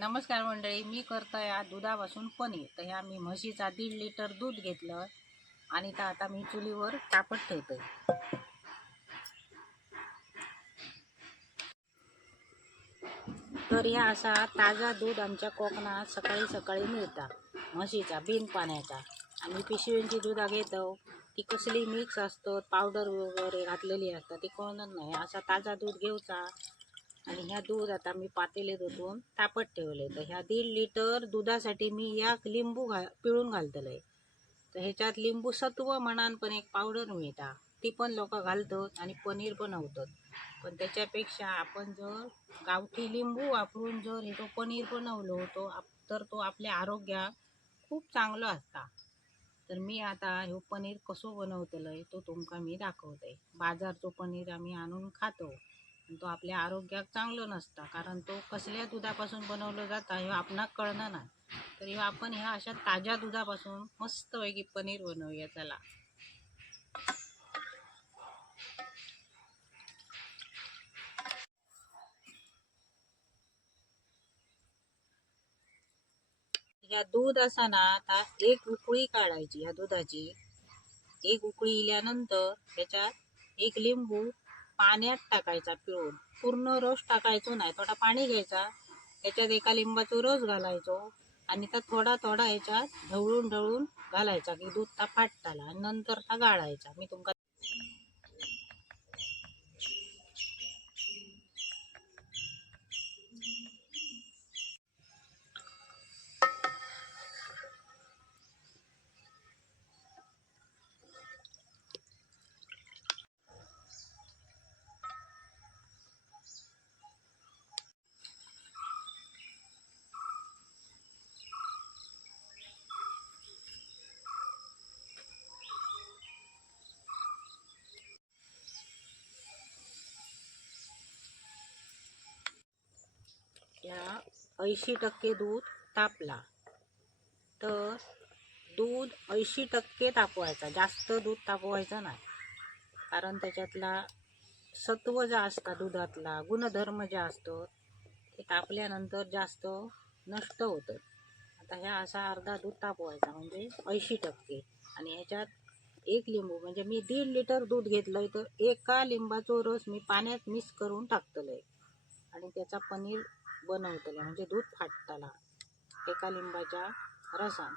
नमस्कार मंडळी मी करतो या दुधापासून पनीर. तर ह्या मी म्हशीचा दीड लिटर दूध घेतलं आणि तर आता मी चुलीवर तापत ठेवतोय. तर ह्या असा ताजा दूध आमच्या कोकणात सकाळी सकाळी मिळतात म्हशीचा बिन पाण्याचा. आणि पिशवींची दुधा घेतो. ती कसली मिक्स असतं पावडर वगैरे घातलेली असतात ती कोणच नाही. असा ताजा दूध घेऊचा आणि ह्या दूध आता मी पातेले ओतून तापत ठेवले तर ह्या दीड लिटर दुधासाठी मी याक लिंबू घा पिळून घालतलंय. तर ह्याच्यात लिंबू सत्व म्हणान पण एक पावडर मिळता. ती पण लोक घालतात आणि पनीर बनवतात पण त्याच्यापेक्षा आपण जर गावठी लिंबू वापरून जर हे तो पनीर बनवलो तो आप- तर तो आपल्या आरोग्याक खूप चांगलो असता. तर मी आता ह्यो पनीर कसो बनवतलो तो तुमका मी दाखवते बाजारचो पनीर आम्ही आणून खातो. तो आपल्या आरोग्याक चांगलो नसता. कारण तो कसल्या दुधापासून बनवलं जाता हे आपणाक कळणार ना तर ह्यो आपण ह्या अशा ताज्या दुधापासून मस्त पैकी पनीर बनवूया चला. ह्या दूध असा ना आता एक उकळी काढायची ह्या दुधाची. एक उकळी इल्यानंतर त्याच्यात एक लिंबू पाण्यात टाकायचा पिळून. पूर्ण रस टाकायचो नाही थोडा पाणी घ्यायचा. त्याच्यात एका लिंबाचा रस घालायचो आणि त्या थोडा थोडा ह्याच्यात ढवळून ढवळून घालायचा की दूध ता फाटताला आणि नंतर ता गाळायचा. मी तुमका या ऐंशी टक्के दूध तापला. तर दूध ऐंशी टक्के तापवायचा. जास्त दूध तापवायचं नाही. कारण त्याच्यातला सत्व जे असता दुधातला गुणधर्म जे असतो ते तापल्यानंतर जास्त नष्ट होतं. आता ह्या असा अर्धा दूध तापवायचा म्हणजे ऐंशी टक्के. आणि ह्याच्यात एक लिंबू म्हणजे मी दीड लिटर दूध घेतलंय तर एका लिंबाचा रस मी पाण्यात मिक्स करून टाकतलंय. आणि त्याचा पनीर बनवतले म्हणजे दूध फाटताला. एका लिंबाच्या रसान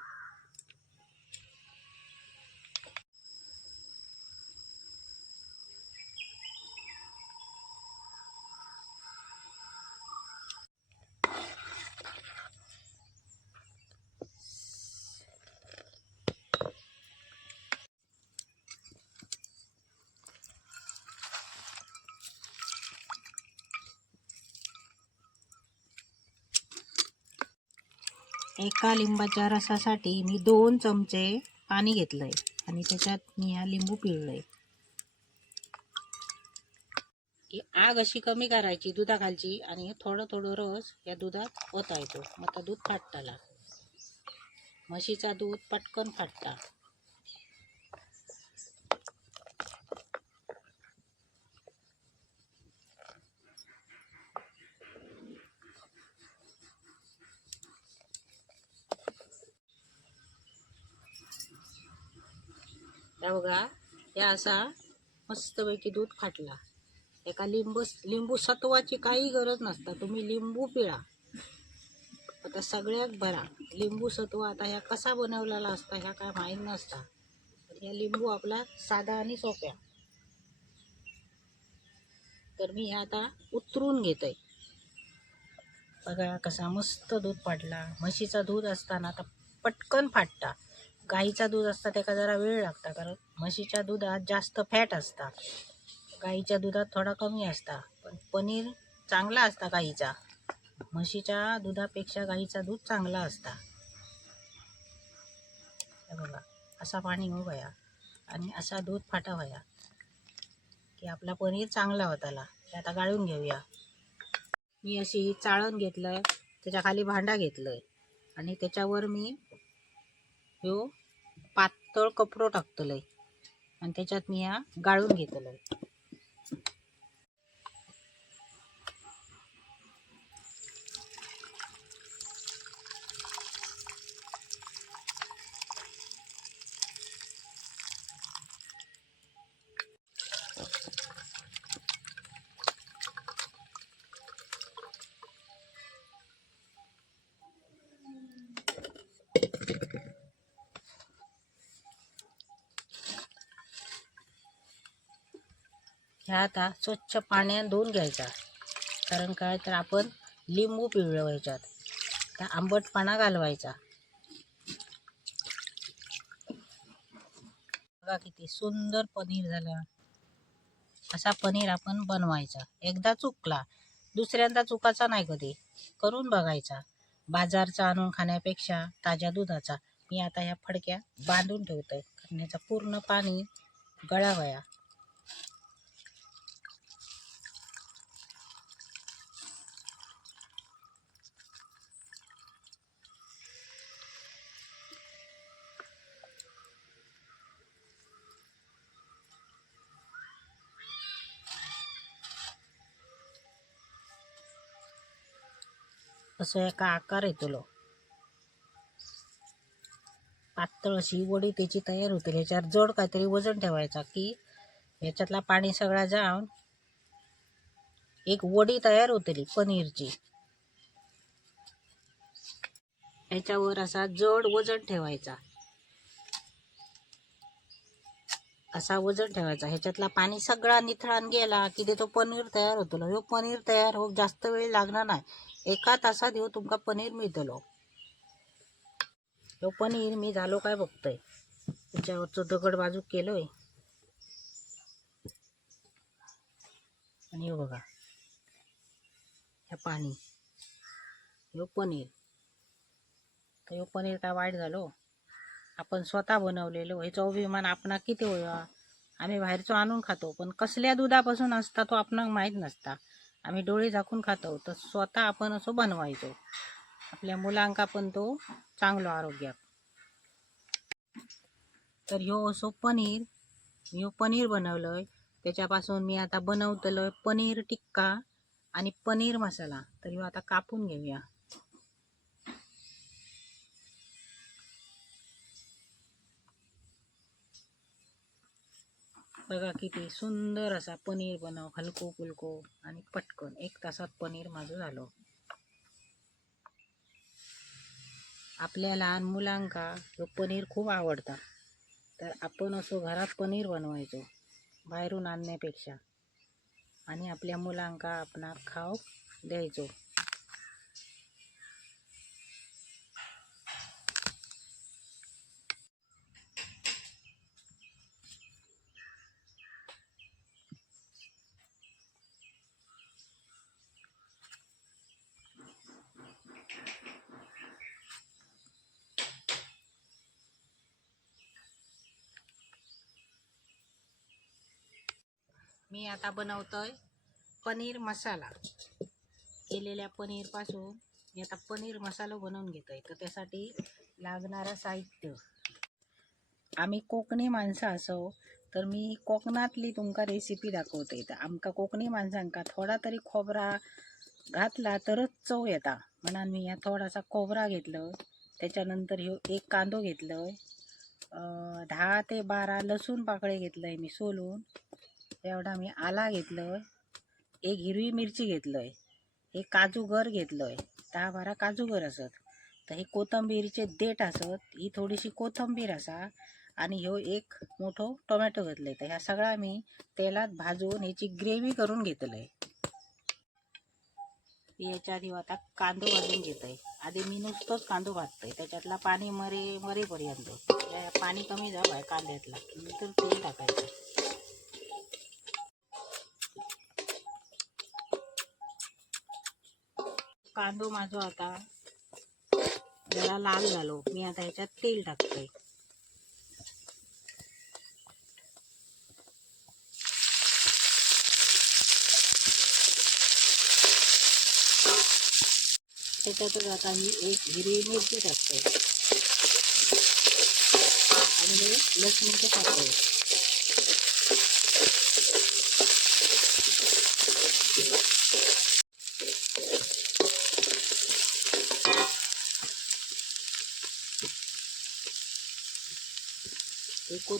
एका लिंबाच्या रसासाठी मी दोन चमचे पाणी घेतलंय आणि त्याच्यात मी हा लिंबू पिळलं ही आग अशी कमी करायची दुधाखालची आणि थोडं थोडं रस या दुधात ओतायचो. मग आता दूध फाटताला. म्हशीचा दूध पटकन फाटता. त्या बघा या असा मस्तपैकी दूध फाटला एका लिंबू लिंबू सत्वाची काही गरज नसता तुम्ही लिंबू पिळा. आता सगळ्यात भरा लिंबू सत्व आता ह्या कसा बनवलेला असता ह्या काय माहीत नसता. ह्या लिंबू आपला साधा आणि सोप्या. तर मी ह्या आता उतरून घेतोय. बघा कसा मस्त दूध फाटला म्हशीचा दूध असताना आता पटकन फाटता. गाईचा दूध असता त्याका जरा वेळ लागता कारण म्हशीच्या दुधात जास्त फॅट असता. गाईच्या दुधात थोडा कमी असता पण पनीर चांगला असता गाईचा. म्हशीच्या दुधापेक्षा गाईचा दूध चांगला असता. बघा असा पाणी हो गया आणि असा दूध फाटा व्हाया की आपला पनीर चांगला होताला ते आता गाळून घेऊया. मी अशी चाळण घेतलंय त्याच्याखाली भांडा आहे आणि त्याच्यावर मी ह्यो तळ कपडो टाकतलंय. आणि त्याच्यात मी ह्या गाळून घेतलंय. ह्या आता स्वच्छ पाण्यात धुवून घ्यायचा कारण काय तर आपण लिंबू पिळलो ह्याच्यात त्या आंबटपणा घालवायचा. बघा किती सुंदर पनीर झालं. असा पनीर आपण बनवायचा. एकदा चुकला दुसऱ्यांदा चुकाचा नाही कधी. करून बघायचा. बाजारचा आणून खाण्यापेक्षा ताज्या दुधाचा. मी आता ह्या फडक्या बांधून ठेवतोय. कारण याचं पूर्ण पाणी गळावया. असो एका आकार येतलो पातळ अशी वडी त्याची तयार होते. ह्याच्यावर जड काहीतरी वजन ठेवायचा की ह्याच्यातला पाणी सगळा जाऊन एक वडी तयार होतली पनीरची. ह्याच्यावर असा जड वजन ठेवायचा. असा वजन ठेवायचा. ह्याच्यातला पाणी सगळा निथळान गेला की ते तो पनीर तयार होतलो ह्यो पनीर तयार होऊक जास्त वेळ लागणार नाही. एका तासात ह्यो तुमका पनीर मिळतलो. ह्यो पनीर मी झालो काय बघतोय? त्याच्यावरचं दगड बाजूक केलोय. आणि हे बघा. ह्या पाणी. ह्यो पनीर. तर ह्यो पनीर काय वाईट झालो? आपण स्वतः बनवलेलो ह्याचा अभिमान आपणा किती होया? आम्ही बाहेरचं आणून खातो पण कसल्या दुधापासून असता तो आपणाक माहीत नसता. आम्ही डोळे झाकून खातो तर स्वतः आपण असं बनवायचो. आपल्या मुलांका पण तो चांगलो आरोग्याक तर ह्यो असो पनीर ह्यो पनीर बनवलंय. त्याच्यापासून मी आता बनवतलोय पनीर टिक्का आणि पनीर मसाला. तर ह्यो आता कापून घेऊया. बघा किती सुंदर असा पनीर बनव हलको फुलको आणि पटकन. एक तासात पनीर माझं झालं. आपल्या लहान मुलांका जो पनीर खूप आवडता तर आपण असो घरात पनीर बनवायचो बाहेरून आणण्यापेक्षा. आणि आपल्या मुलांका आपणा खाऊ द्यायचो. मी आता बनवतोय पनीर मसाला. केलेल्या पनीरपासून मी आता पनीर मसाला बनवून घेतोय. तर त्यासाठी लागणारं साहित्य. आम्ही कोकणी माणसं असो तर मी कोकणातली तुमका रेसिपी दाखवते. तर आमका कोकणी माणसांका थोडा तरी खोबरा घातला तरच चव येता. म्हणून मी या थोडासा खोबरा घेतलं. त्याच्यानंतर ह्यो एक कांदो घेतलं दहा ते बारा लसूण पाकळे घेतलंय मी सोलून. एवढा मी आला घेतलं एक हिरवी मिरची घेतलंय. एक काजूगर घेतलंय. दहा बारा काजूगर असत. तर हे कोथंबीरचे देठ असत. ही थोडीशी कोथंबीर असा. आणि ह्यो एक मोठो टोमॅटो घेतलंय. तर ह्या सगळा मी तेलात भाजून ह्याची ग्रेव्ही करून घेतलंय. याच्या आधी आता कांदो भाजून घेतोय आधी मी नुसतंच कांदो भाजतोय. त्याच्यातला पाणी मरे मरेपर्यंत. पाणी कमी झालं आहे कांद्यातला. नंतर तेल टाकायचं. कांदो माझो आता जरा लाल झालो. मी आता ह्याच्यात तेल टाकते. त्याच्यातच आता मी एक हिरवी मिरची टाकते. आणि हे लसणीचं टाकते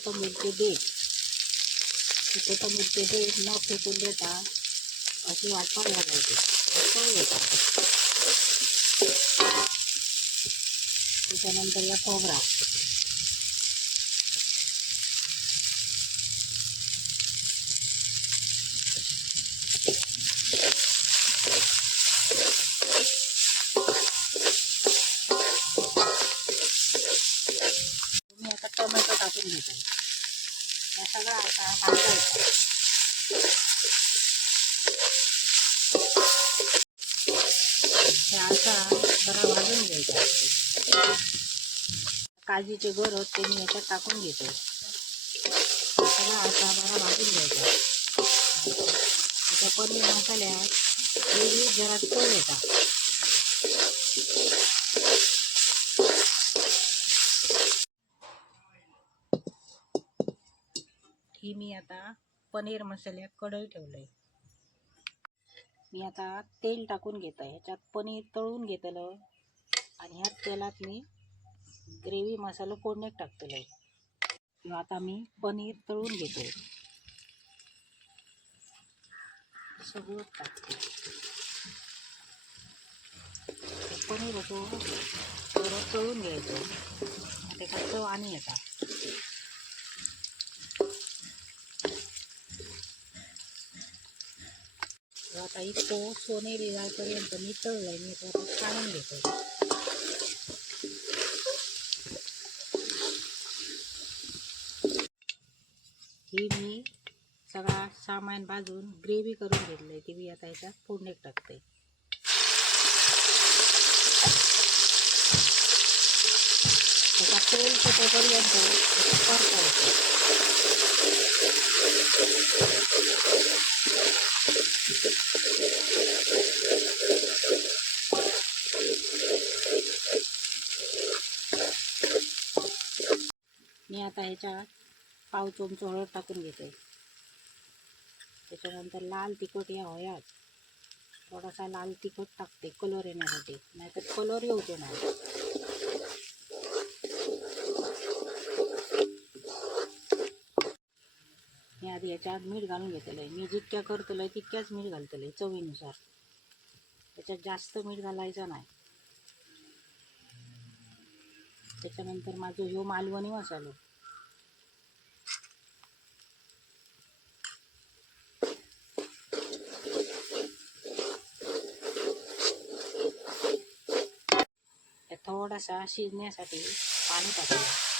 हे कोथंबीरचे देठ हे कोथंबीरचे देठ न फेकून देता अशी वाटपात घालायची वाटपात येतात त्याच्यानंतर या खोबरा टाकून घेतो या सगळा असा भाजायचा हे असा जरा भाजून घ्यायचा काजीचे गर ते मी याच्यात टाकून घेतो. सगळा असा बरा भाजून घ्यायचा आता पनीर मसाल्यात वेगळी जरा चव येतात ही मी आता पनीर मसाल्यात कढई ठेवलंय. मी आता तेल टाकून घेत. आहे ह्याच्यात पनीर तळून घेतलं आणि ह्याच तेलात मी ग्रेव्ही मसाला फोडण्यात टाकतलो किंवा आता मी पनीर तळून घेतो सगळं टाकते पनीर होतो थोडं तळून घ्यायचं. त्याच्यात चव आणि येतात आता इतकं सोनेरी जायपर्यंत मी तळलं मी तो काढून घेतो ही मी सगळा सामान भाजून ग्रेव्ही करून घेतलंय. ती मी आता ह्याच्यात फोडणीत टाकते. त्याचा तेल सुटेपर्यंत परतायचं मी आता ह्याच्यात पाव चमचा हळद टाकून घेते. त्याच्यानंतर लाल तिखट या वयात. थोडासा लाल तिखट टाकते कलर येण्यासाठी. नाहीतर कलर येऊ नाही मी आधी याच्यात मीठ घालून घेतलं मी जितक्या करतलं तितक्याच मीठ घालतलं चवीनुसार. त्याच्यात जास्त मीठ घालायचं नाही. त्याच्यानंतर माझं ह्यो मालवणी मसालो त्यात थोडासा शिजण्यासाठी पाणी टाकूया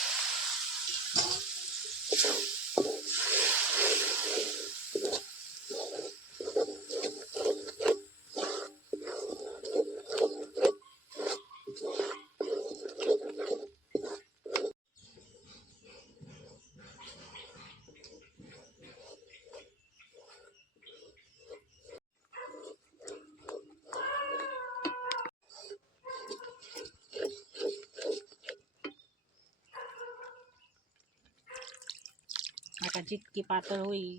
आता जितकी पातळ होईल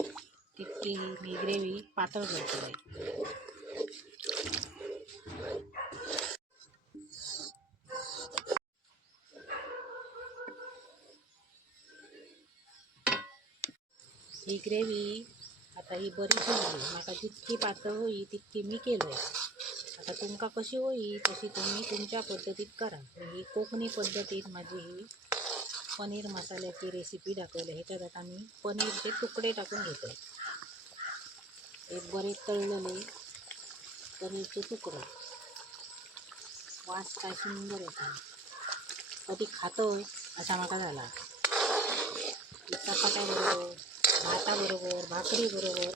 तितकी मी ग्रेव्ही पातळ करतो आहे ही ग्रेव्ही आता ही बरी शिजली म्हाका जितकी पातळ होई तितकी मी केलं आहे आता तुमका कशी होई तशी तुम्ही तुमच्या पद्धतीत करा. ही कोकणी पद्धतीत माझी ही पनीर मसाल्याची रेसिपी दाखवली आहे. त्यात आम्ही पनीरचे तुकडे टाकून घेतो एक बरे तळलेले पनीरचे तुकडे. वास काय सुंदर येतो. कधी खातोय असा म्हाका झाला. चपात्याबरोबर भाताबरोबर भाकरीबरोबर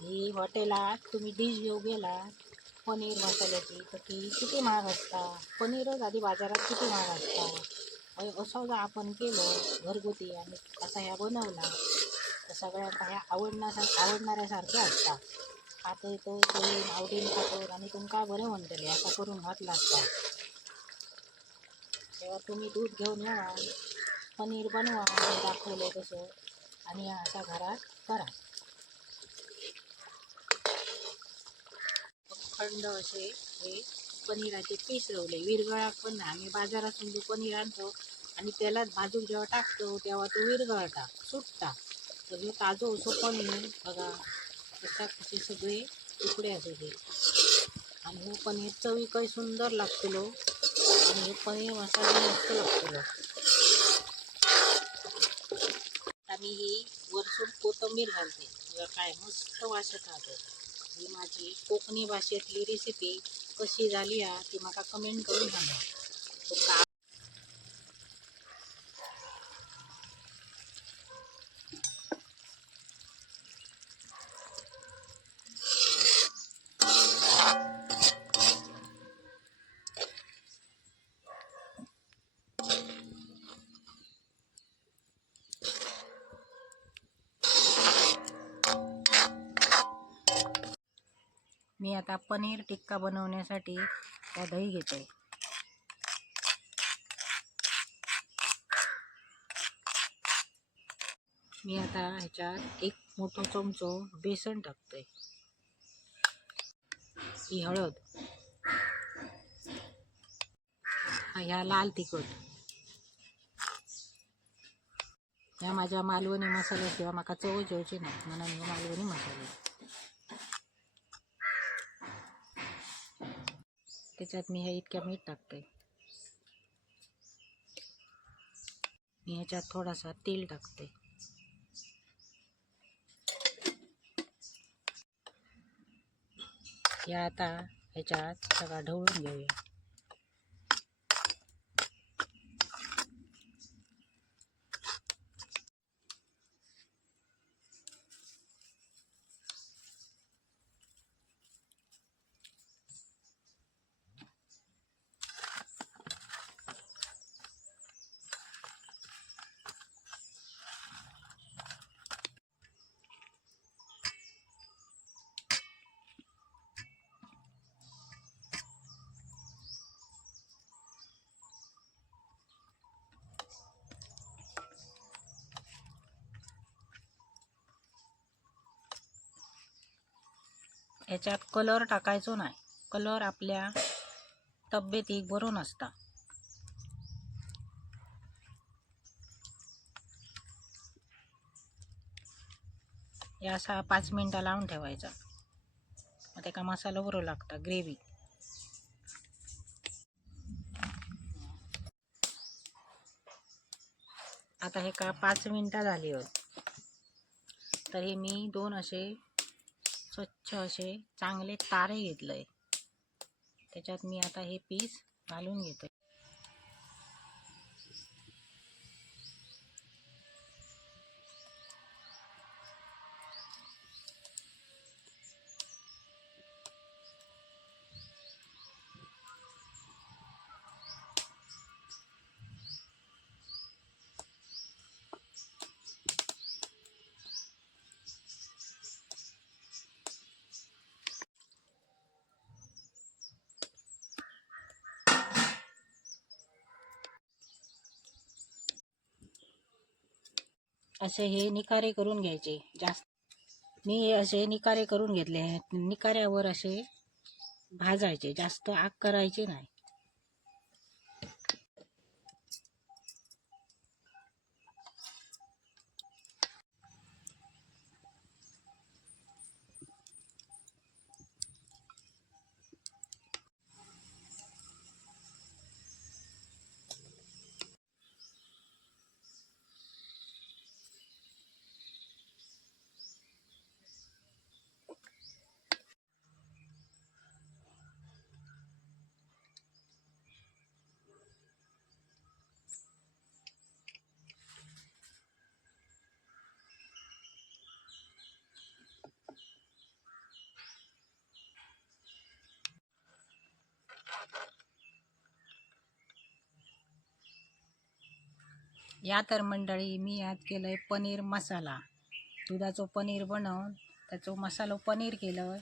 ही हॉटेलात तुम्ही डिश घेऊ गेलात. पनीर मसाल्याची तर ती किती महाग असता? पनीरच आधी बाजारात किती महाग असता? असं जर आपण केलं घरगुती आणि असा ह्या बनवला तर सगळ्यांना ह्या आवडण्यासार आवडणाऱ्यासारख्या असतात. खातो येतो करून आवडीन खातो आणि तुमका बरं म्हणतले असं करून घातला असता. तेव्हा तुम्ही दूध घेऊन या पनीर बनवा दाखवलं तसं आणि असा घरात करा. थंड असे हे पनीराचे पीस रवले विरगळाक पण आम्ही बाजारातून जो पनीर आणतो आणि त्यालाच भाजूक जेव्हा टाकतो तेव्हा तो विरगळता सुटता. तर जो ताजो असो पनीर बघा कशा कसे सगळे तुकडे असे आणि हे पनीर चवी काही सुंदर लागतलो हो. आणि हे पनीर मसाला मस्त लागतलो हो. आता ही वरसून कोथिंबीर घालते. बघा काय मस्त वाशत राहतो ही माझी कोकणी भाषेतली रेसिपी कशी झाली हा ती म्हाका कमेंट करून सांगा तुमका मी आता पनीर टिक्का बनवण्यासाठी त्या दही घेते मी आता ह्याच्यात एक मोठा चमचो बेसन टाकतोय. ही हळद. हा ह्या लाल तिखट. ह्या माझ्या मालवणी मसाल्याशिवाय म्हाका चव जेवची ना म्हणून मालवणी मसाले. त्याच्यात मी ह्या इतक्या मीठ टाकते मी ह्याच्यात थोडासा तेल टाकते या आता ह्याच्यात सगळा ढवळून घेऊया ह्याच्यात कलर टाकायचो नाही. कलर आपल्या तब्येतीक बरो नसता या असा पाच मिनटं लावून ठेवायचा. मग त्याका मसाला बरो लागता ग्रेव्ही आता हे का पाच मिनटं झाली होत. तर हे मी दोन असे स्वच्छ असे चांगले तारे घेतलंय. त्याच्यात मी आता हे पीस घालून घेतोय. असे हे निकारे करून घ्यायचे. जास्त मी हे असे निकारे करून घेतले आहेत. निकाऱ्यावर असे भाजायचे. जास्त आग करायचे नाही. या तर मंडळी मी यात आहे पनीर मसाला. दुधाचं पनीर बनवून त्याचं मसालो पनीर केलं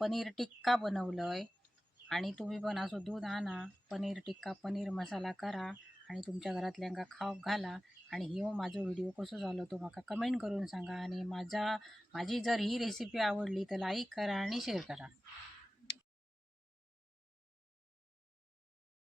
पनीर टिक्का बनवलं आहे आणि तुम्ही पण असं दूध आणा पनीर टिक्का पनीर मसाला करा आणि तुमच्या घरातल्यांका खाऊ घाला. आणि ह्यो हो माझो व्हिडिओ कसो झालो तो म्हाका कमेंट करून सांगा. आणि माझा माझी जर ही रेसिपी आवडली तर लाईक करा आणि शेअर करा.